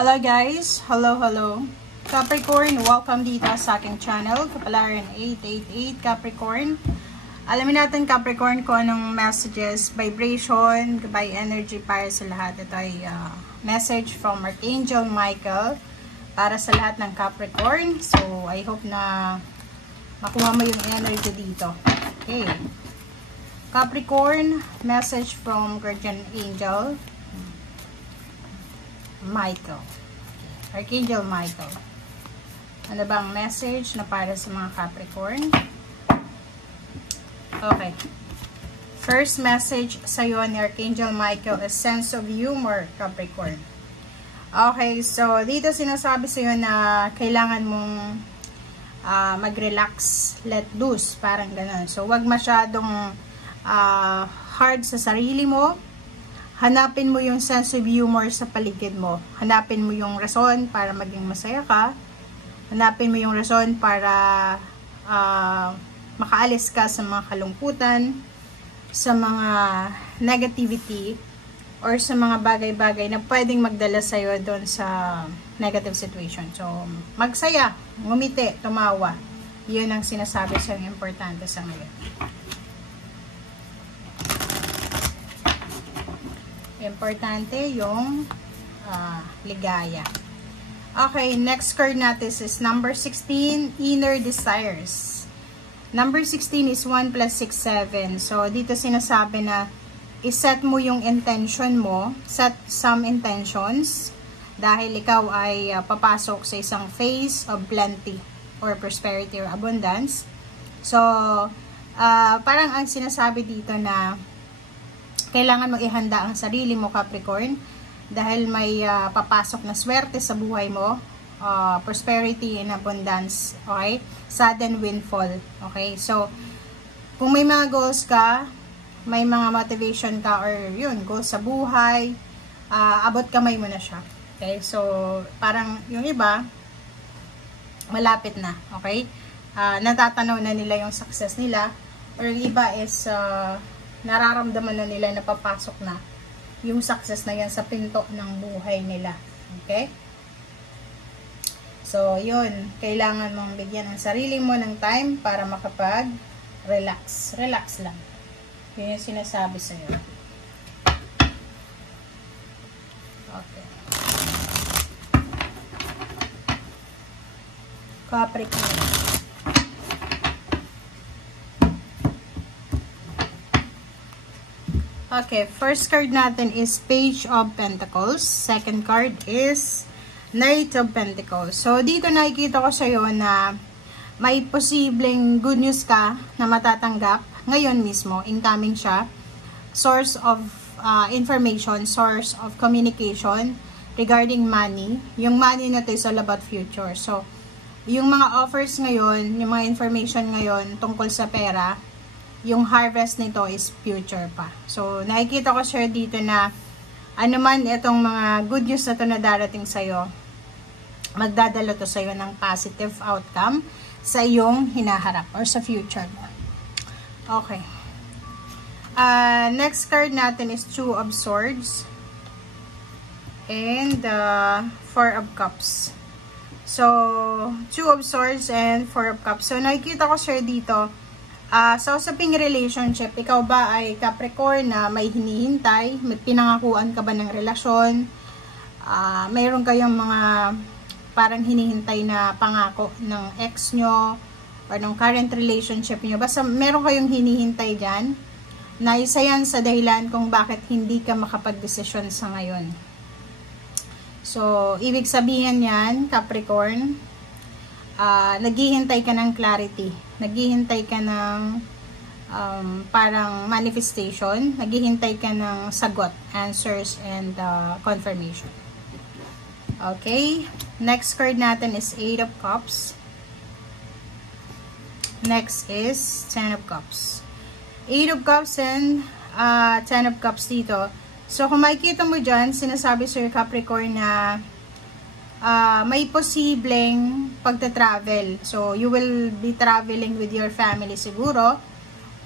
Hello guys! Hello! Capricorn, welcome dito sa aking channel, Kapalaran 888 Capricorn. Alamin natin Capricorn kung anong messages, vibration, gabay energy para sa lahat. Ito ay message from Archangel Michael para sa lahat ng Capricorn. So, I hope na makuha mo yung energy dito. Okay. Capricorn, message from Guardian Angel Michael. Archangel Michael. Ano bang message na para sa mga Capricorn? Okay. First message sa'yo ni Archangel Michael is sense of humor, Capricorn. Okay, so dito sinasabi sa'yo na kailangan mong mag-relax, let loose, parang ganun. So, wag masyadong hard sa sarili mo. Hanapin mo yung sense of humor sa paligid mo. Hanapin mo yung rason para maging masaya ka. Hanapin mo yung rason para makaalis ka sa mga kalungkutan, sa mga negativity, or sa mga bagay-bagay na pwedeng magdala sa'yo doon sa negative situation. So, magsaya, ngumiti, tumawa. Yun ang sinasabi sa'yo importante sa ngayon. Importante yung ligaya. Okay, next card natin is number 16, Inner Desires. Number 16 is 1 plus 6, 7. So, dito sinasabi na iset mo yung intention mo, set some intentions, dahil ikaw ay papasok sa isang phase of plenty or prosperity or abundance. So, parang ang sinasabi dito na kailangan mo ihanda ang sarili mo, Capricorn, dahil may papasok na swerte sa buhay mo, prosperity and abundance, okay? Sudden windfall, okay? So, kung may mga goals ka, may mga motivation ka, or yun, goals sa buhay, abot kamay mo na siya, okay? So, parang yung iba, malapit na, okay? Natatanaw na nila yung success nila, or yung iba is nararamdaman na nila na papasok na yung success na yan sa pinto ng buhay nila. Okay? So, yun. Kailangan mong bigyan ng sarili mo ng time para makapag-relax. Relax lang. Yun yung sinasabi sa'yo. Okay. Capricorn. Okay, first card natin is Page of Pentacles. Second card is Knight of Pentacles. So, dito nakikita ko sa'yo na may posibleng good news ka na matatanggap ngayon mismo. Incoming siya. Source of information, source of communication regarding money. Yung money na to is all about future. So, yung mga offers ngayon, yung mga information ngayon tungkol sa pera, yung harvest nito is future pa. So, nakikita ko sir dito na ano man itong mga good news na to na darating sa'yo, magdadala to sa'yo ng positive outcome sa iyong hinaharap or sa future mo. Okay. Next card natin is Two of Swords and Four of Cups. So, Two of Swords and Four of Cups. So, nakikita ko sir dito, sa usaping relationship, ikaw ba ay Capricorn na may hinihintay? May pinangakuan ka ba ng relasyon? Mayroon kayong mga parang hinihintay na pangako ng ex nyo or ng current relationship nyo. Basta meron kayong hinihintay dyan na isa yan sa dahilan kung bakit hindi ka makapag-desisyon sa ngayon. So, ibig sabihin yan, Capricorn, naghihintay ka ng clarity. Naghihintay ka ng parang manifestation. Naghihintay ka ng sagot, answers, and confirmation. Okay. Next card natin is Eight of Cups. Next is Ten of Cups. Eight of Cups and Ten of Cups dito. So, kung makikita mo dyan, sinasabi Sir Capricorn na may posibleng pagta-travel. So, you will be traveling with your family siguro.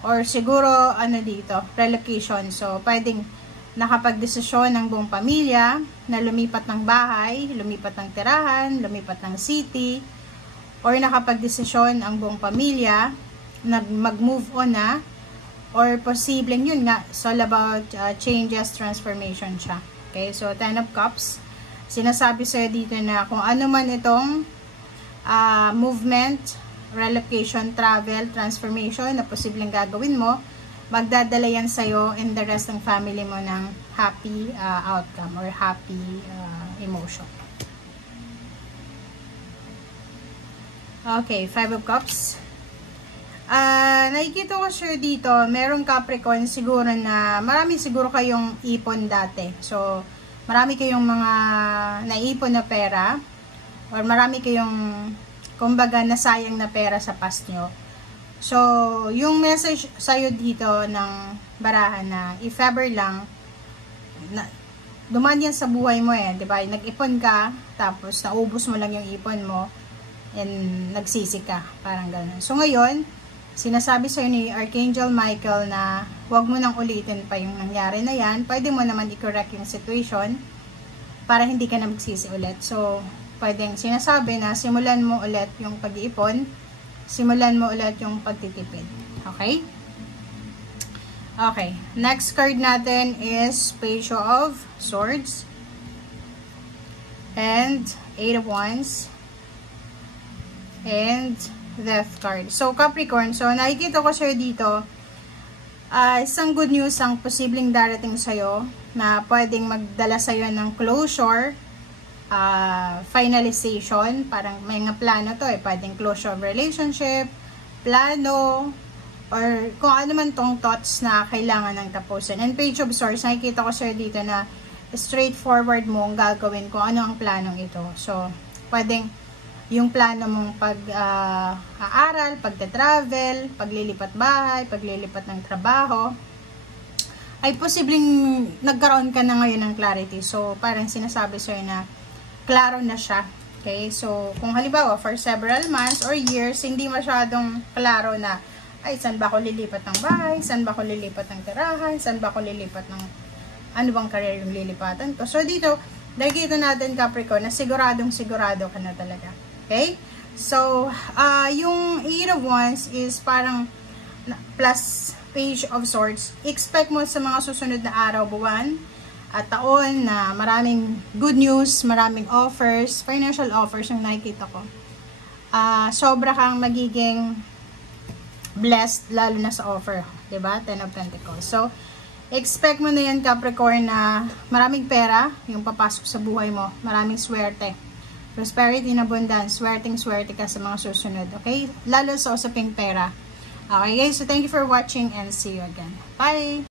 Or siguro, ano dito, relocation. So, pwedeng nakapagdesisyon ng buong pamilya na lumipat ng bahay, lumipat ng tirahan, lumipat ng city, or nakapagdesisyon ang buong pamilya na mag-move on na, or posibleng yun nga, it's all about changes, transformation siya. Okay, so 10 of Cups, sinasabi sa'yo dito na kung ano man itong movement, relocation, travel, transformation na posibleng gagawin mo, magdadala yan sa'yo and the rest ng family mo ng happy outcome or happy emotion. Okay, 5 of Cups. Nakikita ko sure dito, merong Capricorn siguro na marami siguro kayong ipon dati. So, marami kayong mga naipon na pera or marami kayong kumbaga nasayang na pera sa past nyo. So, yung message sa'yo dito ng barahan na if ever lang, dumaan yan sa buhay mo diba? Nag-ipon ka, tapos naubos mo lang yung ipon mo, and nagsisi ka, parang gano'n. So, ngayon, sinasabi sa'yo ni Archangel Michael na huwag mo nang ulitin pa yung nangyari na yan. Pwede mo naman i-correct yung situation para hindi ka na magsisi ulit. So, pwedeng sinasabi na simulan mo ulit yung pag-iipon, simulan mo ulit yung pagtitipid. Okay? Okay. Next card natin is Page of Swords and 8 of Wands and Death card. So, Capricorn, so nakikita ko sa'yo dito, isang good news ang posibleng darating sa'yo na pwedeng magdala sa'yo ng closure, finalization, parang may nga plano to pwedeng closure of relationship, plano, or kung ano man tong thoughts na kailangan ng tapusin. And Page of Swords, nakikita ko sa'yo dito na straightforward mo ang gagawin kung ano ang planong ito. So, pwedeng yung plano mong pag-aaral, pagte-travel, paglilipat bahay, paglilipat ng trabaho, ay posibleng nagkaroon ka na ngayon ng clarity. So, parang sinasabi sa'yo na klaro na siya. Okay? So, kung halimbawa, for several months or years, hindi masyadong klaro na, ay, saan ba ako lilipat ng bahay? Saan ba ako lilipat ng tirahan? Saan ba ako lilipat ng ano bang career yung lilipatan ko? So, dito, nakikita natin, Capricorn, na siguradong sigurado ka na talaga. Okay? So, yung 8 of Wands is parang plus Page of Swords. Expect mo sa mga susunod na araw, buwan, at taon na maraming good news, maraming offers, financial offers yung nakikita ko. Sobra kang magiging blessed lalo na sa offer. Diba? 10 of Pentacles. So, expect mo na yan, Capricorn, na maraming pera yung papasok sa buhay mo. Maraming swerte. Prosperity and abundance. Swerteng-swerte ka sa mga susunod. Okay? Lalo sa usaping pera. Okay guys, so thank you for watching and see you again. Bye!